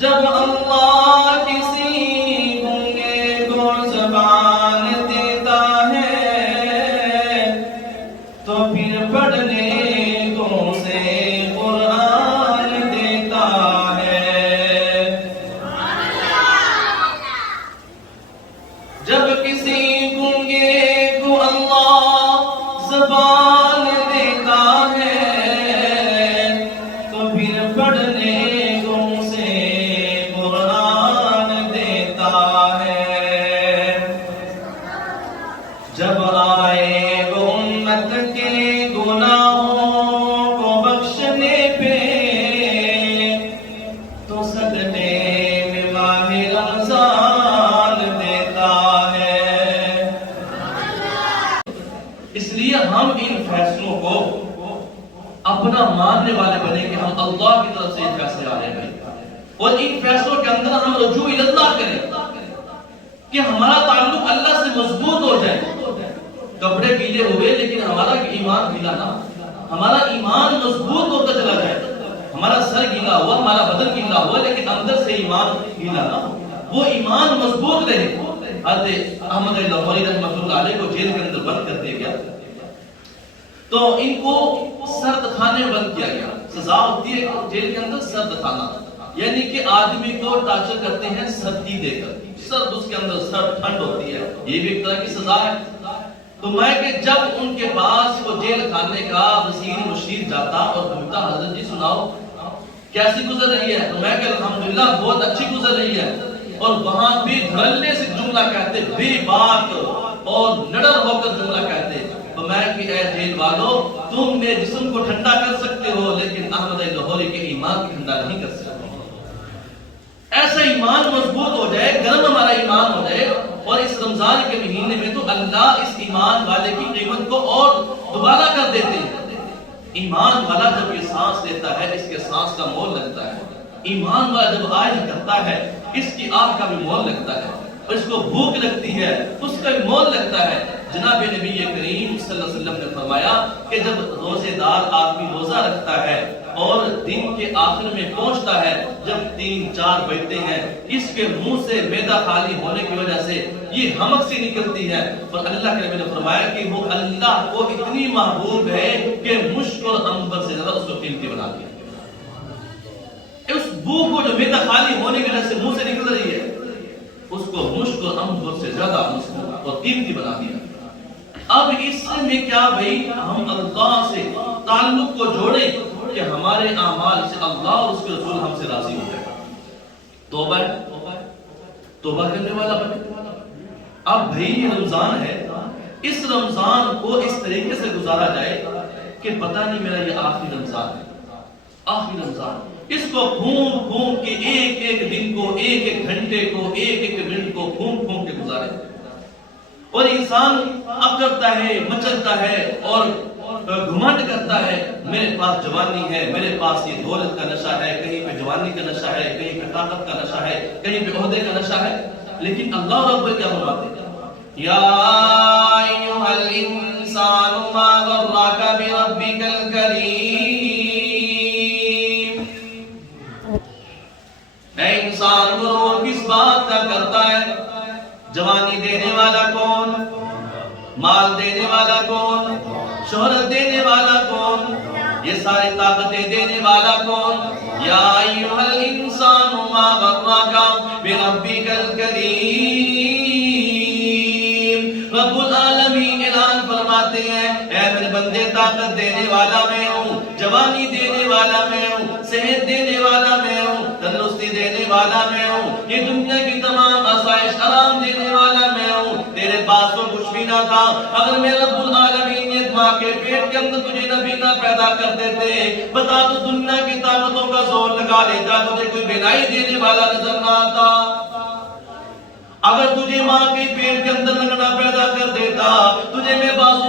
جب اللہ کسی گنگے کو زبان دیتا ہے تو پھر پڑھنے کو سے قرآن دیتا ہے۔ جب کسی گنگے کو اللہ زبان دیتا ہے تو پھر پڑھنے جب آئے وہ امت کے گناہوں کو بخشنے پہ تو صدقے میں ماہ رمضان دیتا ہے۔ اس لیے ہم ان فیصلوں کو اپنا ماننے والے بنے کہ ہم اللہ کی طرف سے یہ فیصلے آ رہے ہیں اور ان فیصلوں کے اندر ہم رجوع اللہ کریں کہ ہمارا تعلق اللہ سے مضبوط ہو جائے۔ کپڑے گیلے ہوئے لیکن ہمارا ایمان گیلا نہ، ہمارا ایمان مضبوط ہوتا چلا جائے۔ ہمارا سر گیلا ہوا، ہمارا بدن گیلا ہوا لیکن اندر سے ایمان گیلا نہ، وہ ایمان مضبوط رہے۔ حضرت احمد لاہوری رحمۃ اللہ علیہ کو جیل کے اندر بند کر دیا گیا تو ان کو سرد خانے بند کیا گیا۔ سزا ہوتی ہے جیل کے اندر سرد خانہ، یعنی کہ آدمی کو ٹارچر کرتے ہیں سردی دے کر، سرد اس کے اندر سرد ٹھنڈ ہوتی ہے، یہ بھی ایک طرح کی سزا ہے۔ تو میں کہ جب ان کے پاس وہ جیل خانے کا وزیر مشیر جاتا اور پوچھتا حضرت جی سناؤ کیسی گزر رہی ہے، تو میں کہ الحمدللہ بہت اچھی گزر رہی ہے، اور وہاں بھی دھڑلے سے جملہ کہتے، بے بات اور نڈر ہو کر جملہ کہتے، تو میں کہ اے جیل والو تم میرے جسم کو ٹھنڈا کر سکتے ہو لیکن احمد لاہوری کے ایمان کو ٹھنڈا نہیں کر سکتے۔ ایسا ایمان مضبوط ہو جائے، گرم ہمارا ایمان ہو جائے، اور اس رمضان کے مہینے میں تو اللہ اس ایمان والے کی قیمت کو اور دوبارہ کر دیتے ہیں۔ ایمان والا جب یہ سانس لیتا ہے اس کے سانس کا مول لگتا ہے، ایمان والا جب آہ کرتا ہے اس کی آہ کا بھی مول لگتا ہے، اور اس کو بھوک لگتی ہے اس کا بھی مول لگتا ہے۔ جناب نبی کریم صلی اللہ علیہ وسلم نے فرمایا کہ جب روزے دار آدمی روزہ رکھتا ہے اور دن کے آخر میں پہنچتا ہے، جب 3-4 بجتے ہیں، اس کے منہ سے معدہ خالی ہونے کی وجہ سے یہ حمق سی نکلتی ہے، اور اللہ کے نبی نے فرمایا کہ وہ اللہ کو اتنی محبوب ہے کہ مشک اور عنبر سے زیادہ اس کو قیمتی بنا دیا۔ اس بھوک کو جو معدہ خالی ہونے کی وجہ سے منہ سے نکل رہی ہے اس کو مشک اور عنبر سے زیادہ اور قیمتی بنا دیا۔ اب اس میں کیا بھئی ہم اللہ سے تعلق کو جوڑیں کہ ہمارے اعمال سے اللہ اور اس کے رسول ہم سے راضی ہو جائے۔ توبہ کرنے والا بنے۔ اب بھئی یہ رمضان ہے، اس رمضان کو اس طریقے سے گزارا جائے کہ پتہ نہیں میرا یہ آخری رمضان ہے، آخری رمضان، اس کو پھونک پھونک کے ایک ایک دن کو، ایک ایک گھنٹے کو، ایک ایک منٹ کو پھونک پھونک کے گزارے۔ اور انسان اکڑتا ہے، مچلتا ہے اور گھمنڈ کرتا ہے، میرے پاس جوانی ہے، میرے پاس یہ دولت کا نشہ ہے، کہیں پہ جوانی کا نشہ ہے، کہیں پہ طاقت کا نشہ ہے، کہیں پہ عہدے کا نشہ ہے، لیکن اللہ رب کیا فرماتے ہیں؟ یا ایھا الانسان ما غرک بربک الکریم، اے انسان غرور کس بات کا کرتا ہے؟ جوانی دینے والا کون؟ مال دینے والا کون؟ شہرت دینے والا کون؟ یہ ساری طاقتیں دینے والا کون؟ یا ایھا الانسان ما غرک بربک الکریم۔ رب العالمین اعلان فرماتے ہیں اے میرے بندے طاقت دینے والا میں ہوں، جوانی دینے والا میں ہوں، صحت دینے والا میں ہوں، تندرستی دینے والا میں ہوں، یہ دنیا کی تمام آسائش آرام دینے والا میں ہوں۔ تیرے پاس تو کچھ بھی نہ تھا، اگر میں رب العالمین یہ ماں کے پیٹ کے اندر تجھے نبی نہ پیدا کر دیتے، بتا تو دنیا کی طاقتوں کا زور لگا لیتا، تجھے کوئی بینائی دینے والا نظر نہ آتا۔ اگر تجھے ماں کے پیٹ کے اندر لنگڑا پیدا کر دیتا، تجھے میں بازو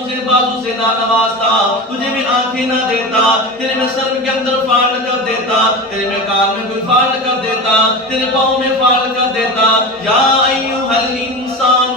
سے نہ نوازتا، تجھے میں آنکھیں نہ دیتا، تیرے میں سر کے اندر فال کر دیتا، تیرے میں کان میں کوئی فال کر دیتا، تیرے پاؤں میں فال کر دیتا۔ یا ایھا الانسان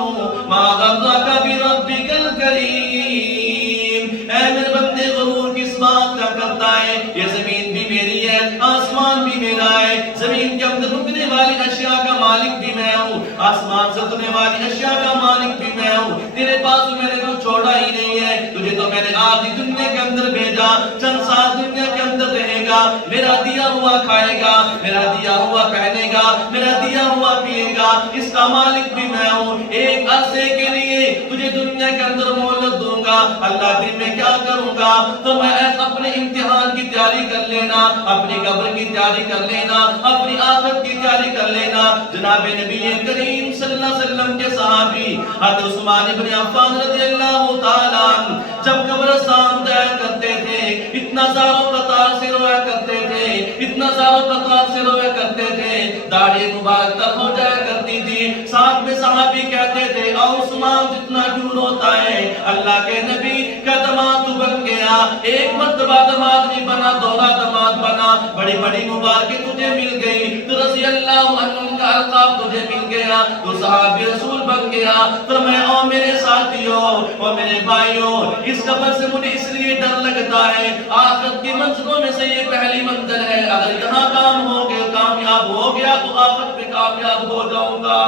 ما غرک بربک الکریم، اے میرے بندے غرور کس بات کا کرتا ہے؟ یہ زمین بھی میری ہے، آسمان بھی میرا ہے، زمین کے اندر رکنے والی اشیاء کا مالک بھی میں ہوں، آسمان سے اترنے والی اشیاء کا مالک بھی میں ہوں، تیرے پاس میں نے کچھ چھوڑا ہی نہیں ہے، تجھے تو میں نے آدھی دنیا کے اندر بھیجا، چند سال دنیا کے اندر رہے گا، میرا دیا ہوا کھائے گا، میرا دیا ہوا پہنے گا، میرا دیا ہوا پیے گا، اس کا مالک بھی میں ہوں، ایک عرصے کے لیے تجھے دنیا کے اندر مہلت دوں گا، اللہ دن میں کیا کروں گا؟ تو میں اپنے امتحان کی تیاری کر لینا، اپنی قبر کی تیاری کر لینا، اپنی آخرت کی تیاری کر لینا۔ جناب نبی کریم صلی اللہ علیہ وسلم کے صحابی حضرت عثمان بن عفان رضی اللہ تعالیٰ عنہ جب قبرستان جایا کرتے تھے، اتنا زاروں قطار سے رویا کرتے تھے، اتنا زاروں قطار سے رویا کرتے تھے، داڑھی مبارک تر ہو جایا کرتی تھی، ساتھ میں صحابی کہتے تھے او عثمان جتنا کیوں روتا ہے؟ اللہ کے نبی کا دماد تو بن گیا، ایک مرتبہ دماد نہیں بنا، دوہرا دماد بنا، بڑی بڑی مبارکیں تجھے مل گئی، تو رضی اللہ عنہ کا القاب تجھے مل گیا، تو صحابی رسول بن گیا۔ تو میں او میرے ساتھیوں اور میرے بھائیوں، اس قبر سے مجھے اس لیے ڈر لگتا ہے، آخرت کی منزلوں میں سے یہ پہلی منزل ہے، اگر یہاں کام ہو گیا، کامیاب ہو گیا تو آخرت میں کامیاب ہو جاؤں گا،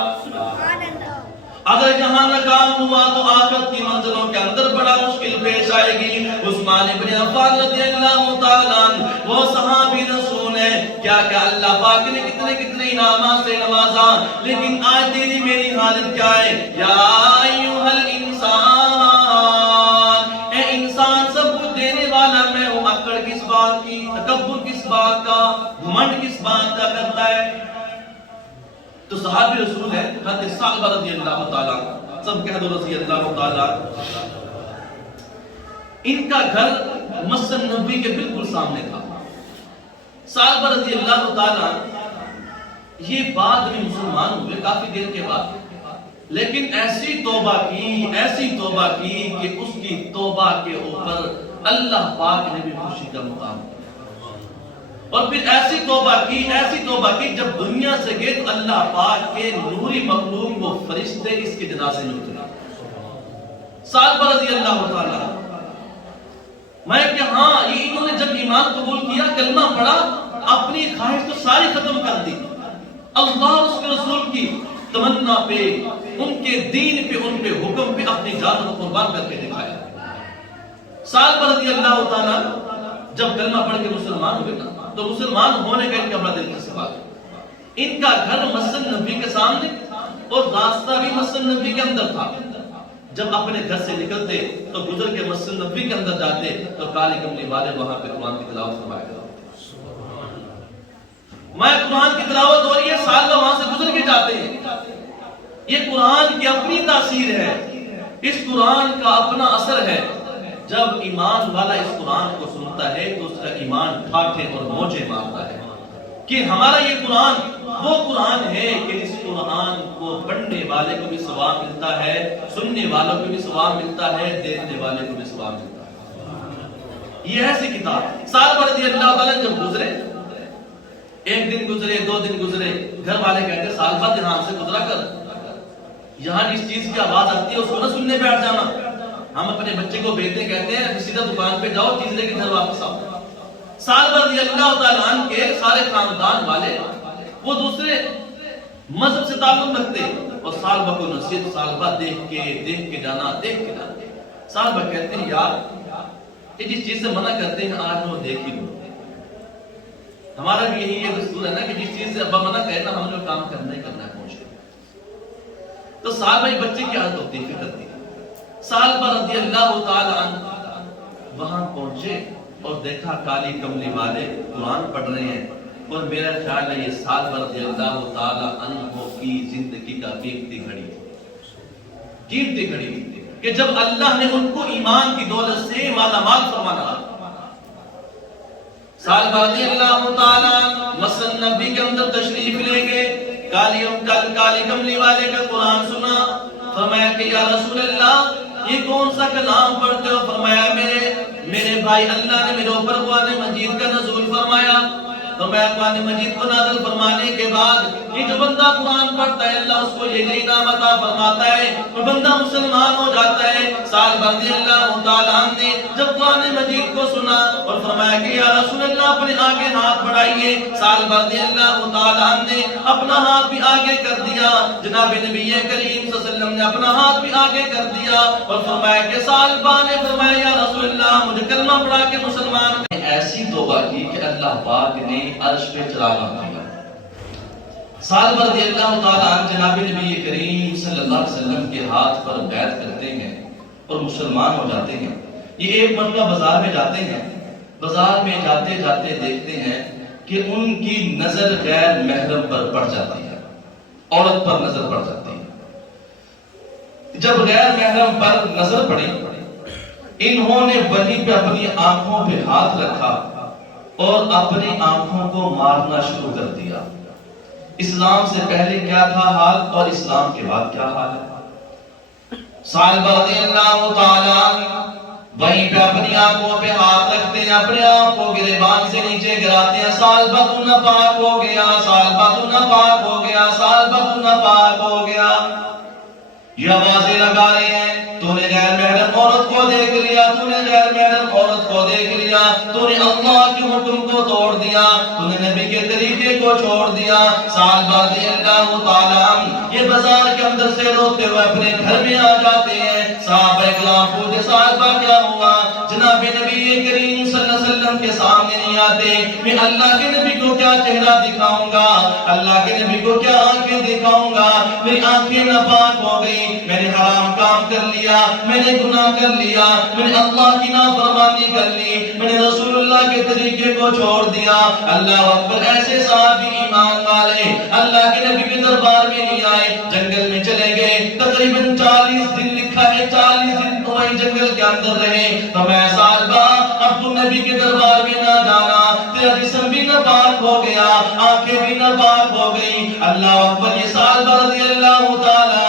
اگر یہاں ناکام ہوا تو آخرت کی منزلوں کے اندر بڑا مشکل پیش آئے گی۔ عثمان بن عفان رضی اللہ تعالیٰ عنہ وہ صحابی رسول ہے، کیا کیا اللہ پاک نے کتنے کتنے انعامات سے نوازا، لیکن آج تیری میری حالت کیا ہے؟ یا ایھا الانسان، اے انسان سب کچھ دینے والا میں ہوں، اکڑ کس بات کی، تکبر کس بات کا، گھمنڈ کس بات کا کرتا ہے؟ تو صحابی رسول ہے حضرت ثعلبہ رضی اللہ تعالیٰ، سب کہہ دو رضی اللہ تعالیٰ، ان کا گھر مسجد نبوی کے بالکل سامنے تھا۔ ثعلبہ رضی اللہ تعالیٰ یہ بعد میں مسلمان ہوئے کافی دیر کے بعد، لیکن ایسی توبہ کی کہ اس کی توبہ کے اوپر اللہ پاک نے بھی خوشی کا مقام دیا، اور پھر ایسی توبہ کی جب دنیا سے گئے تو اللہ پاک کے نوری مخلوق وہ فرشتے اس کے جنازے میں اترے۔ ثعلبہ رضی اللہ تعالیٰ، میں کہ ہاں یہ انہوں نے جب ایمان قبول کیا، کلمہ پڑھا، اپنی خواہش تو ساری ختم کر دی، اللہ اور اس کے رسول کی تمنا پہ، ان کے دین پہ، ان پہ حکم پہ اپنی جان کو قربان کر کے دکھایا۔ ثعلبہ رضی اللہ تعالیٰ جب کلمہ پڑھ کے مسلمان ہوئے نا، تو مسلمان ہونے کا ان کا بڑا دلچسپ بات ہے، ان کا گھر مسجد نبوی کے سامنے اور راستہ بھی مسجد نبوی کے اندر تھا۔ جب اپنے گھر سے نکلتے تو گزر کے مسجد نبوی کے اندر جاتے تو کالی کملی والے وہاں پہ قرآن کی تلاوت فرمایا کرتے، میں قرآن کی تلاوت ہو رہی ہے، ثعلبہ وہاں سے گزر کے جاتے ہیں، یہ قرآن کی اپنی تاثیر ہے، اس قرآن کا اپنا اثر ہے۔ جب ایمان والا اس قرآن کو سنتا ہے تو اس کا ایمان ٹھاٹھے اور موجے مارتا ہے کہ ہمارا یہ قرآن وہ قرآن ہے کہ اس قرآن کو پڑھنے والے کو بھی ثواب ملتا ہے، سننے والوں کو بھی ثواب ملتا ہے، دیکھنے والے کو بھی ثواب ملتا ہے۔ یہ ایسی کتاب ثعلبہ رضی اللہ تعالیٰ جب گزرے، ایک دن گزرے، 2 دن گزرے، گھر والے کہتے ثعلبہ دھیان سے گزرا کر، یہاں جس چیز کی آواز آتی ہے اس کو نہ سننے بیٹھ جانا۔ ہم اپنے بچے کو بھیجتے کہتے ہیں سیدھا دکان پہ جاؤ، چیز لے کے گھر واپس آؤ۔ ثعلبہ رضی اللہ تعالیٰ عنہ کے سارے خاندان والے وہ دوسرے مذہب سے تعلق رکھتے، اور ثعلبہ کو نصیحت، ثعلبہ دیکھ کے جانا۔ ثعلبہ کہتے ہیں یار یہ جس چیز سے منع کرتے ہیں آج میں وہ دیکھ ہی لوں، ہمارا بھی یہی ہے دستور ہے نا کہ جس چیز سے ابا منع کہے نا ہم نے کام کرنا ہی کرنا ہے پہنچ کے۔ تو ثعلبہ بچے کی عادت ہوتی ہے، فکر ہوتی ہے۔ ثعلبہ رضی اللہ تعالیٰ عنہ وہاں پہنچے اور دیکھا کالی کملی والے قرآن پڑھ رہے ہیں، اور میرا خیال ہے یہ ثعلبہ رضی اللہ تعالیٰ عنہ کی زندگی کا قیمتی گھڑی کہ جب اللہ نے ان کو ایمان کی دولت سے مالا مال فرمانا۔ ثعلبہ رضی اللہ تعالیٰ مسجد نبوی کے اندر تشریف لے گئے، کالی کملی والے کا قرآن سنا، فرمایا کہ یا رسول اللہ یہ کون سا کلام پڑھتے ہو؟ فرمایا میرے بھائی اللہ نے میرے اوپر قرآن مجید کا نزول فرمایا، فرمایا قرآن مجید کو نازل فرمانے کے بعد یہ جو جو بندہ قرآن پڑھتا ہے اللہ اس کو یہ انعام عطا فرماتا ہے اور بندہ مسلمان ہو جاتا ہے۔ سالبہ رضی اللہ تعالیٰ عنہ نے جب قرآن مجید کو سنا اور فرمایا کہ یا رسول اللہ اپنے آگے ہاتھ بڑھائیے، سالبہ رضی اللہ تعالیٰ عنہ نے اپنا ہاتھ بھی آگے کر دیا۔ جناب نبی کریم صلی اللہ علیہ وسلم نے اپنا ہاتھ بھی آگے کر دیا اور فرمایا کہ سالبہ نے فرمایا یا رسول اللہ مجھے کلمہ پڑھا کے مسلمان ایسی توبہ کی کہ اللہ پاک نے عرش پہ چراغاں کیا۔ سالبہ رضی اللہ تعالیٰ عنہ جناب نبی کریم صلی اللہ علیہ وسلم کے ہاتھ پر بیعت کرتے ہیں اور مسلمان ہو جاتے ہیں۔ یہ ایک مرتبہ بازار میں جاتے ہیں، بازار میں جاتے جاتے دیکھتے ہیں کہ ان کی نظر غیر محرم پر پڑ جاتی ہے، عورت پر نظر پڑ جاتی ہے۔ جب غیر محرم پر نظر پڑی، انہوں نے وہیں پہ اپنی آنکھوں پہ ہاتھ رکھا اور اپنی آنکھوں کو مارنا شروع کر دیا۔ اسلام سے پہلے کیا تھا حال اور اسلام کے بعد کیا حال ہے؟ سالبہ رضی اللہ تعالیٰ وہیں پہ اپنی آنکھوں پہ ہاتھ رکھتے ہیں، اپنے آنکھوں گریبان سے نیچے گراتے ہیں، سالبہ تو ناپاک ہو گیا، سالبہ تو ناپاک ہو گیا، سالبہ تو ناپاک ہو گیا۔ یہ آوازیں لگا رہے ہیں، تو نے غیر محرم عورت کو دیکھ لیا، تو نے غیر محرم عورت کو دیکھ لیا، تو نے اللہ کے حکم کو توڑ دیا، تو نے نبی کے طریقے کو چھوڑ دیا۔ سالبہ رضی اللہ تعالیٰ عنہ یہ بازار کے اندر سے روتے ہوئے اپنے گھر میں آ جاتے ہیں۔ صحابہ کرام پوچھتے سالبہ کیا ہوا؟ جناب نبی کریم صلی اللہ علیہ وسلم کے سامنے نہیں آتے، میں اللہ کے نبی کو کیا چہرہ دکھاؤں گا، اللہ کے نبی کو کیا آنکھیں دکھاؤں گا، میری آنکھیں ناپاک ہو گئی، میں نے حرام کام کر لیا، میں نے گناہ کر لیا، میں نے اللہ کی نافرمانی کر لی، میں نے رسول اللہ کے طریقے کو چھوڑ دیا۔ اللہ اکبر، ایسے صحابی ایمان والے اللہ کے نبی کے دربار میں نہیں آئے، جنگل میں چلے گئے، تقریباً 40 دن لکھا ہے، 40 دن وہی جنگل کے اندر رہے۔ تو میں سالبہ اب تو نبی کے دربار میں نہ جانا، تیرا جسم بھی ناپاک ہو گیا، آنکھیں بھی ناپاک ہو گئی۔ اللہ اکبر، یہ سالبہ رضی اللہ تعالیٰ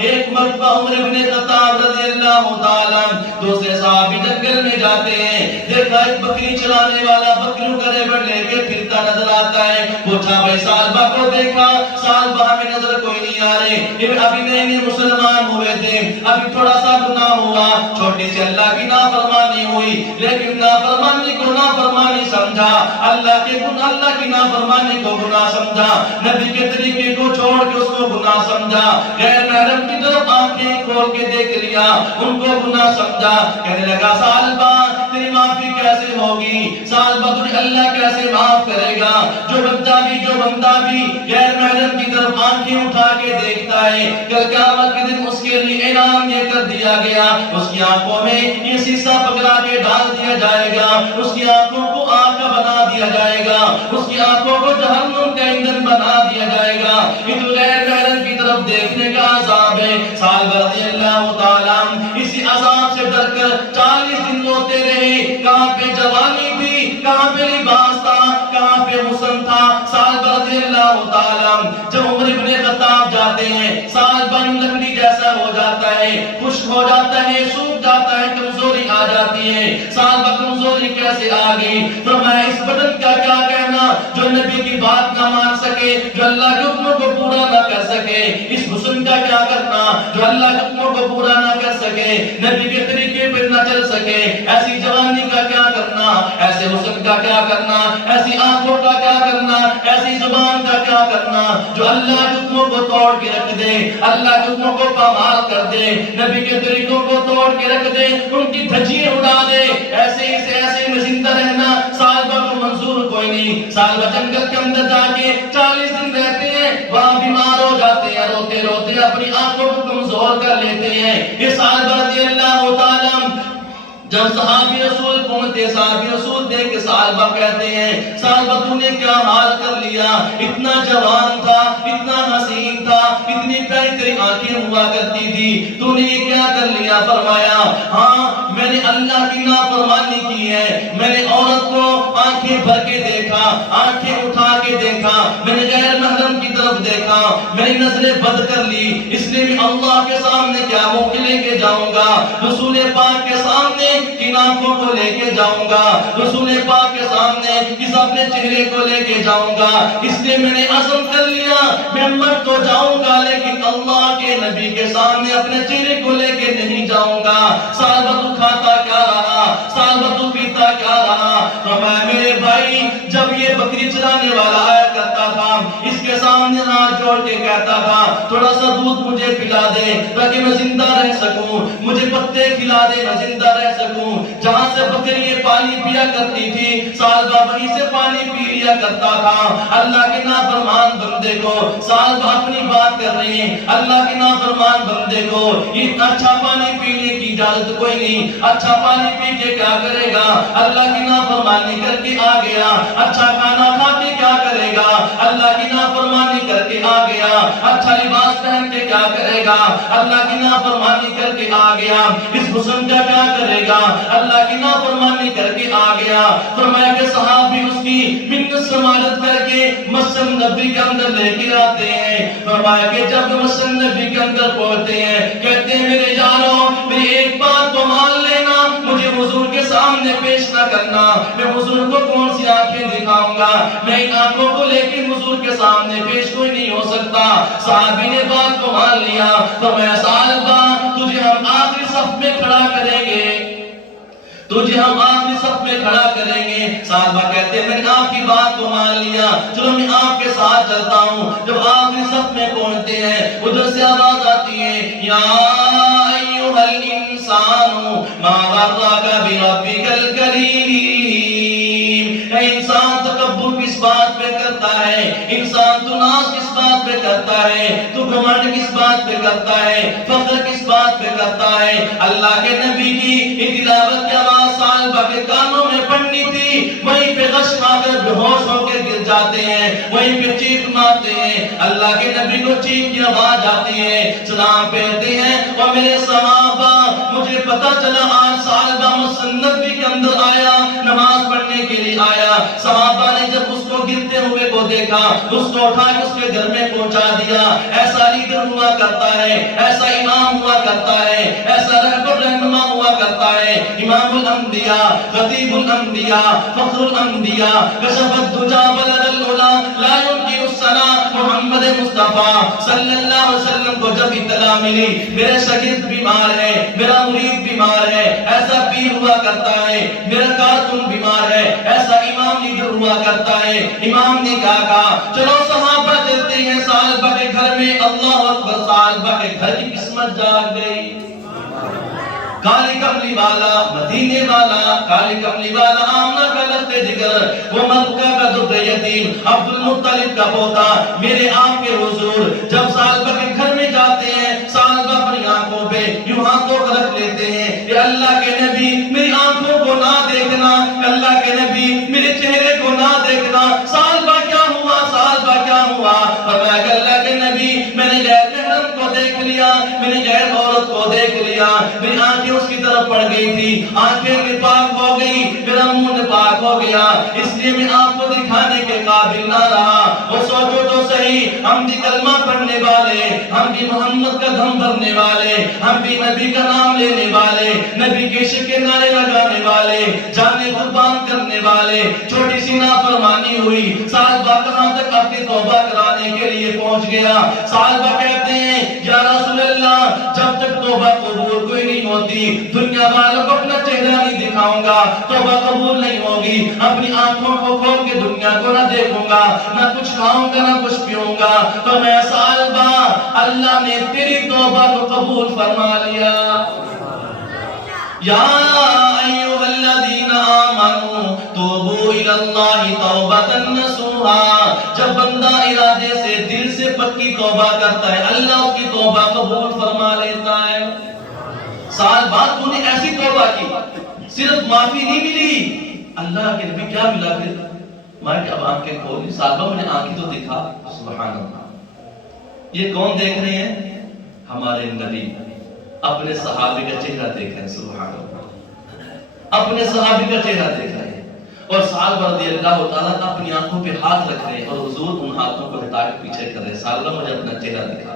ایک مرتبہ عمر بن خطاب رضی اللہ تعالیٰ دوسرے صحابی جنگل میں جاتے ہیں، دیکھا ایک بکری چلانے والا بکریوں کا ریوڑ لے کے پھرتا نظر آتا ہے۔ پوچھا بھائی سالبہ کو دیکھا؟ سالبہ ہمیں نظر کوئی نہیں آ رہے، یہ ابھی نئے مسلمان ہوئے تھے، ابھی تھوڑا سا گناہ ہوا، چھوٹی سی اللہ کی نافرمانی ہوئی، لیکن نافرمانی کو نافرمانی سمجھا، اللہ کی نافرمانی کو گناہ سمجھا، نبی کے طریقے کو چھوڑ کے اس کو گناہ سمجھا، غیر محرم کی طرف آنکھیں کھول کے دیکھ لیا، ان کو گناہ سمجھا۔ کہنے لگا سالبہ تیری معافی کیسے ہوگی؟ سالبہ تجھے اللہ کیسے معاف کرے گا؟ جو بندہ بھی غیر محرم کی طرف آنکھیں اٹھا کے دیکھتا ہے، کل قیامت کے دن اس کے لیے اعلان یہ کر دیا گیا، اس کی آنکھوں میں یہ سیسا پکڑا کے ڈال دیا جائے گا، اس کی آنکھوں کو آگ کا بنا دیا جائے گا، اس کی آنکھوں کو جہنم کا ایندھن بنا دیا جائے گا۔ یہ تو غیر محرم کی طرف دیکھنے کا عذاب ہے۔ سالبہ رضی اللہ تعالیٰ اسی عذاب سے ڈر کر 40 دن روتے رہے۔ کہاں پہ جوانی تھی، کہاں پہ لباس تھا، کہاں پہ حسن تھا۔ سالبہ رضی اللہ تعالیٰ جب عمر بن خطاب جاتے ہیں، سالبہ لکڑی جیسا ہو جاتا ہے، خشک ہو جاتا ہے، سوکھ جاتا ہے، کمزوری آ جاتی ہے۔ سالبہ کمزوری کیسے آ گئی؟ فرمایا اس بدن کا کیا کہنا جو نبی کی بات نہ مان سکے، جو اللہ کے حکم کو پورا نہ کر سکے، اس حسن کا کیا کرنا جو اللہ کے حکم کو پورا نہ کر سکے، نبی کے طریقے پر نہ چل سکے، ایسی جوانی کا کیا کرنا، ایسے حسن کا کیا کرنا، ایسی آنکھوں کا کیا کرنا، ایسی زبان کا کیا کرنا جو اللہ کے حکموں کو توڑ کے رکھ دے، اللہ کے حکموں کو پامال کر دے، نبی کے طریقوں کو توڑ کے رکھ دے، ان کی دھجیاں اڑا دے۔ ایسے ہی سے ایسے میں زندہ رہنا سالبہ کو منظور کوئی نہیں۔ سالبہ جنگل کے اندر جا کے 40 دن رہتے ہیں، وہاں بیمار ہو جاتے ہیں، روتے روتے اپنی آنکھوں کو کمزور کر لیتے ہیں۔ یہ سالبہ رضی اللہ تعالیٰ جب صحابی رسول پہنچتے، صحابی رسول دیکھ کے سالبہ کہتے ہیں سالبہ تو نے کیا حال کر لیا، اتنا جوان تھا، اتنا حسین تھا، اتنی پیاری تیری آنکھیں ہوا کرتی تھی، تو نے یہ کیا کر لیا؟ فرمایا ہاں میں نے اللہ کی نافرمانی کی ہے، میں نے عورت کو آنکھیں بھر کے دیکھا، آنکھیں اٹھا کے دیکھا، میں نے غیر محرم کی طرف دیکھا، میں نے نظریں بد کر لی، اس لیے میں اللہ کے سامنے کیا منہ لے کے جاؤں گا، رسول پاک کے سامنے کن آنکھوں کو لے کے جاؤں گا، رسول پاک کے سامنے کس اپنے چہرے کو لے کے جاؤں گا، اس لیے میں نے عزم کر لیا میں میں مر تو جاؤں گا لیکن اللہ کے نبی کے سامنے اپنے چہرے کو لے کے نہیں جاؤں گا. سال بھر تو کھاتا کیا رہا, سال بھر تو پیتا کیا رہا. فرمایا میرے بھائی جب یہ بکری چرانے والا آیا کرتا تھا, اس کے سامنے ہاتھ جوڑ کے کہتا تھا تھوڑا سا دودھ مجھے پلا دے تاکہ میں زندہ رہ سکوں, مجھے پتے کھلا دے میں زندہ رہ سکوں. جہاں سے بکری یہ پانی پیا کرتی تھی سال بھر وہیں سے پانی پی لیا کرتا تھا. اللہ کے نافرمان بندے کو سال بھر اپنی بات کر رہے ہیں, اللہ کے نافرمان بندے کو اتنا اچھا پانی پینے کی اجازت کوئی نہیں. اچھا پانی پی کے کیا کرے گا, اللہ کی نافرمانی کر کے آ گیا. اچھا کھانا کھا کے کیا کرے گا, اللہ کی نافرمانی کر کے آ گیا. اچھا لباس پہن کے کیا کرے گا, اللہ کی نافرمانی کر کے آ گیا. اس حسن کا کیا کرے گا, اللہ کی نافرمانی کر کے آ گیا. فرمایا کہ صحابی اس کی منت سماجت کر کے مسجد نبی کے اندر لے کے آتے ہیں. فرمایا کہ جب مسجد نبی کے اندر پہنچتے ہیں کہتے ہیں میرے یارو میری ایک بات تو مان لینا, مجھے حضور کے سامنے پیش نہ کرنا. میں حضور کو کون سی آنکھیں دکھاؤں گا, میں ان آنکھوں کو لے کے حضور کے سامنے پیش کوئی نہیں ہو سکتا. صحابی نے بات کو مان لیا. فرمایا صالبہ تجھے ہم آخری صف میں کھڑا کریں گے, تجھے ہم آخری صف میں کھڑا کریں گے. صحابہ کہتے ہیں میں نے آپ کی بات کو مان لیا, چلو میں آپ کے ساتھ چلتا ہوں. جب آخری صف میں پہنچتے ہیں ادھر سے آواز آتی ہے یا ایھا الانسان ما غرک بربک الکریم. اے انسان تکبر کس بات پہ کرتا ہے, انسان تو ناز کس بات پہ کرتا ہے, تو گھمنڈ کس بات پہ کرتا ہے, فخر کس بات پہ کرتا ہے. اللہ کے نبی کی تلاوت کی آواز صالبہ کے کانوں میں پڑنی تھی, وہیں پہ غش کھا کر بے ہوش ہو کے گر جاتے ہیں, وہیں پہ چیخ مارتے ہیں. اللہ کے نبی کو چیخ کی آواز آتی ہے, سلام پھیرتے ہیں اور میرے صحابہ مجھے پتا چلا آج صالبہ مسجد نبی کے اندر آیا, نماز پڑھنے کے لیے آیا. صحابہ نے جب اس کو گرتے ہوئے کو دیکھا, اس کو اٹھا کے اس کے گھر میں پہنچا دیا. ایسا لیڈر ہوا کرتا ہے, ایسا امام ہوا کرتا ہے, ایسا رہبر رہنما ہوا کرتا ہے. امام الانبیاء, خطیب الانبیاء, فخر الانبیاء, کشف الدجى بلغ العلا لا يمكن الثنا. محمد مصطفیٰ صلی اللہ علیہ وسلم کو جب اطلاع ملی میرے شاگرد بیمار ہے, میرا مرید بیمار ہے, ایسا پیر ہوا کرتا ہے, میرا کارکن بیمار ہے, ایسا امام لیڈر ہوا کرتا ہے. امام نے کہا چلو صحابہ چلتے ہیں صالبہ کے گھر میں. اللہ اکبر, صالبہ کے گھر کی قسمت جاگ گئی. کالی کملی والا, مدینے والا, کالی کملی والا, آمنہ کا لخت جگر, وہ مکہ کا دودھ یتیم, عبد المطلب کا پوتا, میرے آپ کے حضور جب صالبہ کے گھر میں جاتے ہیں صالبہ اپنی آنکھوں پہ یوں ہاتھوں کو رکھ لیتے ہیں کہ اللہ کے نبی میری آنکھوں کو نہ دیکھنا, اللہ کے نبی میرے چہرے کو نہ دیکھنا. صالبہ کیا ہوا, صالبہ کیا ہوا؟ فرمایا کہ اللہ کے نبی میں نے غیر محرم کو دیکھ لیا, میں نے غیر عورت کو دیکھ لیا, میری آنکھیں اس کی طرف پڑ گئی تھی, آنکھیں نپاک ہو گئی, میرا منہ نپاک ہو گیا, اس لیے میں آپ کو دکھانے کے قابل نہ رہا. وہ سوچو تو صحیح, ہم بھی کلمہ پڑھنے والے, ہم بھی محمد کا دم بھرنے والے, ہم بھی نبی کا نام لینے والے, نبی کے عشق کے نعرے لگانے والے, جانے قربان کرنے والے, چھوٹی سی نافرمانی ہوئی, صالبہ کہاں تک اپنی توبہ کرانے کے لیے پہنچ گیا. صالبہ کہتے ہیں یا رسول اللہ جب تک توبہ قبول کوئی نہیں ہوتی, دنیا والوں کو اپنا چہرہ نہیں دکھاؤں گا, توبہ قبول نہیں ہوگی. اپنی آنکھوں کو کھول کے دنیا کو نہ دیکھوں گا, نہ کچھ کھاؤں گا نہ کچھ پیوں گا. تو میں صالبہ اللہ نے تیری توبہ کو قبول فرما لیا. یا ایھا الذین آمنوا توبوا الی اللہ توبۃ نصوحا. جب بندہ ارادے سے دل سے پکی توبہ کرتا ہے اللہ اس کی توبہ قبول فرما لیتا ہے. سال بعد تو نے ایسی توبہ کی, صرف معافی نہیں ملی, اللہ کے نبی کیا ملا پھر؟ میں اب آنکھیں کھولی, صالبہ مجھے آنکھیں تو دکھا. سبحان اللہ. یہ کون دیکھ رہے ہیں؟ ہمارے نبی اپنے صحابی کا چہرہ دیکھ رہے ہیں. سبحان اللہ, اپنے صحابی کا چہرہ دیکھ رہے ہیں. اور صالبہ رضی اللہ تعالیٰ اپنی آنکھوں پہ ہاتھ رکھ رہے ہیں اور حضور ان ہاتھوں کو ہٹا کے پیچھے کر رہے ہیں. صالبہ مجھے اپنا چہرہ دکھا.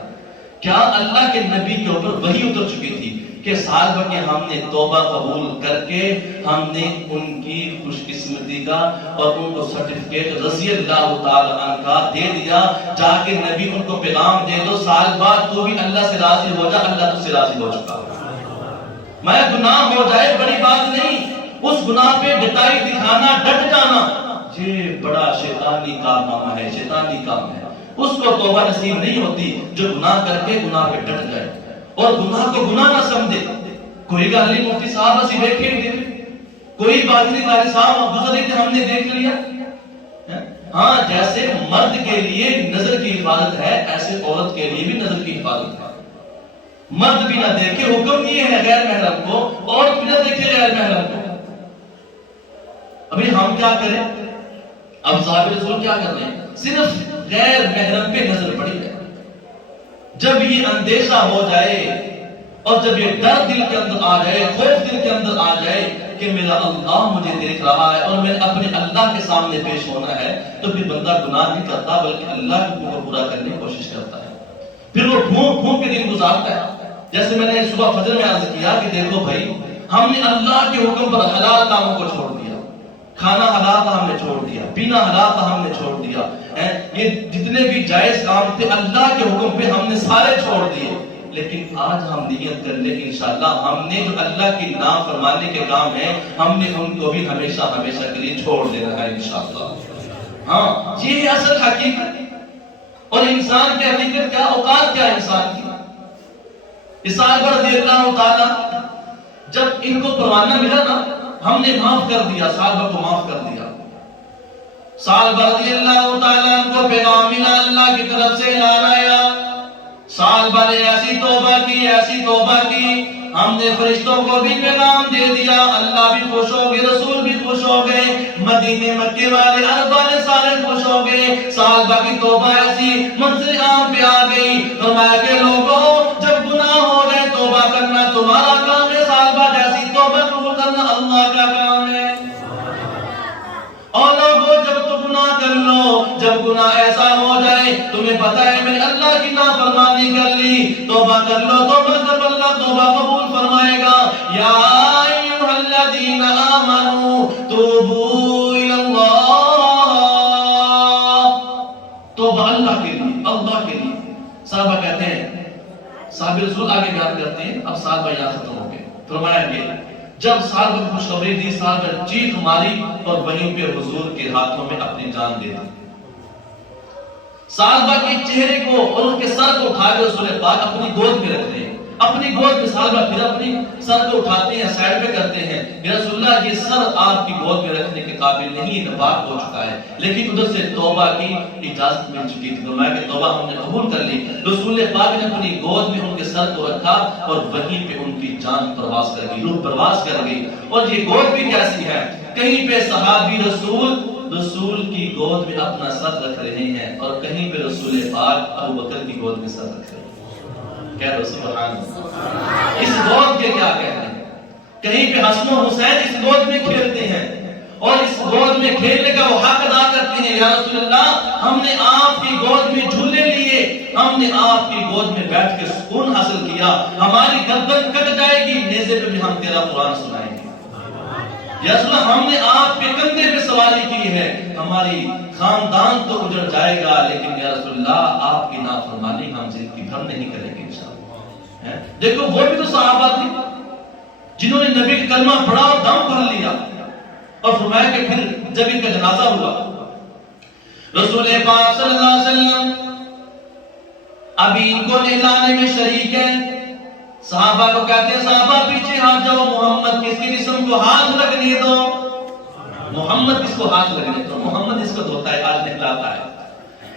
کیا اللہ کے نبی کے اوپر وحی اتر چکی تھی کہ سال بھر کے ہم نے توبہ قبول کر کے ہم نے ان کی خوش قسمتی کا اور ان کو سرٹیفکیٹ رضی اللہ تعالی عنہ کا دے دیا، جا کے نبی ان کو پیغام دے دو سال بعد تو بھی اللہ سے راضی ہو جا، اللہ تو سے راضی ہو چکا۔ میں گناہ ہو جائے بڑی بات نہیں، اس گناہ پہ ڈٹائی دکھانا، ڈٹ جانا، یہ بڑا شیطانی کارنامہ ہے، شیطانی کام ہے۔ اس کو توبہ نصیب نہیں ہوتی جو گناہ کر کے گناہ پہ ڈٹ جائے اور گناہ کو گناہ نہ سمجھے۔ کوئی گل نہیں، مفتی صاحب اسی دیکھے تھے، کوئی بات نہیں، قاری صاحب گزرے تھے ہم نے دیکھ لیا۔ ہاں جیسے مرد کے لیے نظر کی حفاظت ہے ایسے عورت کے لیے بھی نظر کی حفاظت ہے۔ مرد بھی نہ دیکھے، حکم یہ ہے غیر محرم کو، عورت بھی نہ دیکھے غیر محرم کو۔ ابھی ہم کیا کریں؟ اب صحابہ رسول کیا کر رہے ہیں؟ صرف غیر محرم پہ نظر پڑی ہے۔ جب یہ اندیشہ ہو جائے اور جب یہ ڈر دل کے اندر آ جائے، خوف دل کے اندر آ جائے کہ میرا اللہ مجھے دیکھ رہا ہے اور میں اپنے اللہ کے سامنے پیش ہونا ہے، تو پھر بندہ گناہ نہیں کرتا بلکہ اللہ کے حکم کو پورا کرنے کی کوشش کرتا ہے۔ پھر وہ ڈھونڈ ڈھونڈ کے دن گزارتا ہے۔ جیسے میں نے صبح فجر میں عرض کیا کہ دیکھو بھائی، ہم نے اللہ کے حکم پر حلال کاموں کو چھوڑ دیا، کھانا حلال تھا ہم نے چھوڑ دیا، پینا حلال تھا ہم نے چھوڑ دیا، یہ جتنے بھی جائز کام تھے اللہ کے حکم پہ ہم نے سارے چھوڑ دیے۔ لیکن آج ہم نیت کر لیں انشاءاللہ ہم نے جو اللہ کی نافرمانی کے کام ہیں ہم نے ان کو بھی ہمیشہ ہمیشہ کے لیے چھوڑ دینا ہے انشاءاللہ۔ ہاں یہ ہے اصل حقیقت۔ اور انسان کی حقیقت کیا، اوقات کیا انسان کی؟ صحابہ رضی اللہ تعالیٰ جب ان کو پروانہ ملا نا، ہم نے معاف کر دیا، صحابہ کو معاف کر دیا۔ صحابہ رضی اللہ تعالیٰ کو پیغام ملا، اللہ کی طرف سے اعلان آیا، صحابہ نے ایسی توبہ کی، ایسی توبہ کی، ہم نے فرشتوں کو بھی پیغام دے دیا، اللہ بھی خوش ہو گئے، رسول بھی خوش ہو گئے، مدینے مکے والے عرب والے سارے خوش ہو گئے۔ صحابہ کی توبہ ایسی منظر عام پہ آ گئی، فرمایا کہ لوگوں جب گناہ ہو جائے توبہ کرنا تمہارا کام ہے، صحابہ جیسی توبہ قبول کرنا اللہ کا کام ہے۔ اور لوگوں جب تو گناہ کر لو، جب گناہ ایسا ہو جائے تمہیں پتہ ہے میں نے اللہ کی نافرمانی کر لی، توبہ کر لو، توبہ کر اللہ توبہ قبول فرمائے گا۔ یا ایھا الذین آمنوا توبوا الی اللہ، توبہ اللہ کے لیے، اللہ کے لیے۔ صحابہ کہتے ہیں، صحابہ رسول آگے بیان کرتے ہیں، اب صحابہ یہاں ختم ہو گئے، فرمایا کہ جب صحابہ کو خوشخبری دی، صحابہ چیخ ماری اور وہیں پہ حضور کے ہاتھوں میں اپنی جان دے دی۔ صحابہ کے چہرے کو اور ان کے سر کو اٹھا کے رسول پاک اپنی گود میں رکھتے ہیں، اپنی گود میں صحابہ پھر اپنی سر کو اٹھاتے ہیں، سائڈ پہ کرتے ہیں، یا رسول اللہ یہ سر آپ کی گود میں رکھنے کے قابل نہیں، ناپاک ہو چکا ہے۔ لیکن ادھر سے توبہ کی اجازت مل چکی تھی، فرمایا کہ توبہ ہم نے قبول کر لی۔ رسول پاک نے اپنی گود میں ان کے سر کو رکھا اور وہیں پہ ان کی جان پرواز کر گئی، روح پرواز کر گئی۔ اور یہ گود بھی کیسی ہے، کہیں پہ صحابی رسول کی گود میں اپنا سر رکھ رہے ہیں اور کہیں پہ رسول پاک ابو بکر کی گود میں سر رکھ رہے ہیں۔ کہہ دو سبحان اللہ۔ اس گود کے کیا کہتے ہیں؟ کہیں پہ حسن و حسین اس گود میں کھیلتے ہیں اور اس گود میں کھیلنے کا وہ حق ادا کرتے ہیں، یا رسول اللہ ہم نے آپ کی گود میں جھولے لیے، ہم نے آپ کی گود میں بیٹھ کے سکون حاصل کیا، ہماری گردن کٹ جائے گی، نیزے پہ بھی ہم تیرا قرآن سنائیں گے۔ یا رسول اللہ ہم نے آپ کے کندھے پہ سواری کی ہے، ہماری خاندان تو اجڑ جائے گا لیکن یا رسول اللہ آپ کی نافرمانی ہم زندگی بھر نہیں کریں گے انشاءاللہ۔ دیکھو وہ بھی تو صحابہ تھے جنہوں نے نبی کا کلمہ پڑھا اور دم بھر لیا، اور فرمایا کہ پھر جب ان کا جنازہ ہوا رسول پاک صلی اللہ علیہ وسلم ابھی ان کو نہلانے میں شریک ہیں، صحابہ کو کہتے ہیں صحابہ پیچھے ہاتھ جاؤ، محمد کس کے جسم کو ہاتھ لگنے دو، محمد کس کو ہاتھ لگنے دو، محمد اس کو دھوتا ہے، آج نہلاتا ہے۔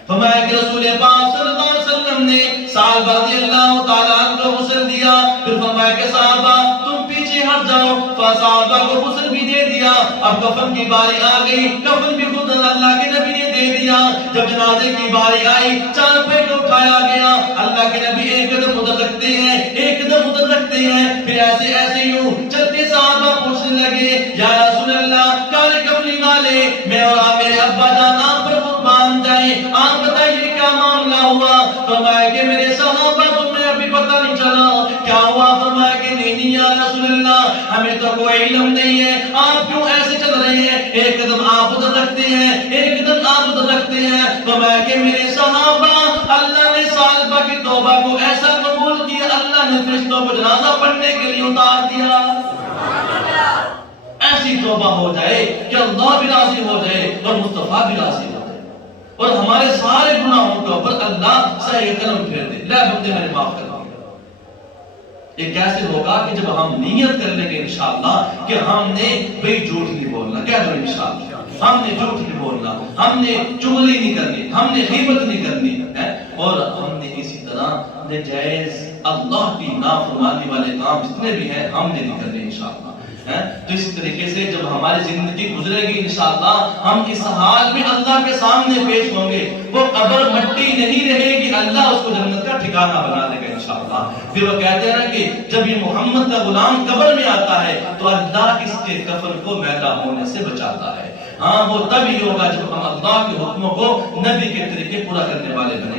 فرمایا کہ رسول پاک صلی اللہ علیہ وسلم نے صحابہ رضی اللہ تعالیٰ عنہ کو غسل دیا، پھر فرمایا کہ صحابہ تم پیچھے ہٹ جاؤ، صحابہ کو غسل بھی دے دیا۔ اب کفن کی باری آ گئی، کفن بھی خود اللہ کے نبی نے دے دیا۔ جب جنازے کی باری آئی، چار پہ کو اٹھایا گیا، اللہ کے نبی ایک قدم ادھر رکھتے ہیں، ایک قدم ادھر رکھتے ہیں، پھر ایسے ایسے یوں چلتے صحابہ پوچھنے لگے یا رسول اللہ کالے کفنی والے میں اور آپ میرے ابا جان آپ پر قربان جائیں، آپ بتائیے کیا معاملہ ہوا؟ فرمایا کہ میرے صحابہ تمہیں ابھی پتہ نہیں چلا کیا ہوا؟ فرمایا کہ نہیں یا رسول اللہ ہمیں تو کوئی علم نہیں ہے، آپ کیوں ایسے چل رہے ہیں، ایک قدم آپ ادھر رکھتے ہیں ایک قدم آپ ادھر رکھتے ہیں۔ تو میں کہ میرے صحابہ اللہ نے سالبہ کی توبہ کو ایسا قبول کیا، اللہ نے فرشتوں کو جنازہ پڑھنے کے لیے اتار دیا۔ ایسی توبہ ہو جائے کہ اللہ بھی راضی ہو جائے اور مصطفیٰ بھی راضی ہو جائے اور ہمارے سارے گناہوں کے اوپر اللہ صحیح قلم پھیر دے، لے بندے میں نے معاف کر دیا۔ یہ کیسے ہوگا کہ جب ہم نیت کر لیں گے انشاءاللہ کہ ہم نے بے جھوٹ نہیں بولنا، کہہ دو انشاءاللہ ہم نے جھوٹ نہیں بولنا، ہم نے چغلی نہیں کرنی، ہم نے غیبت نہیں کرنی ہے، اور ہم نے اسی طرح ناجائز اللہ کی نافرمانی والے کام جتنے بھی ہیں ہم نے نہیں کرنے انشاءاللہ۔ تو اس طریقے سے جب ہماری زندگی گزرے گی انشاءاللہ ہم اس حال میں اللہ کے سامنے پیش ہوں گے، وہ قبر مٹی نہیں رہے گی، اللہ اس کو جنت کا ٹھکانہ بنا دے گا انشاءاللہ۔ پھر وہ کہتے ہیں کہ جب یہ محمد کا غلام قبر میں آتا ہے تو اللہ اس کے کفن کو میلا ہونے سے بچاتا ہے۔ ہاں وہ تب ہی ہوگا جب ہم اللہ کے حکموں کو نبی کے طریقے پورا کرنے والے بنے۔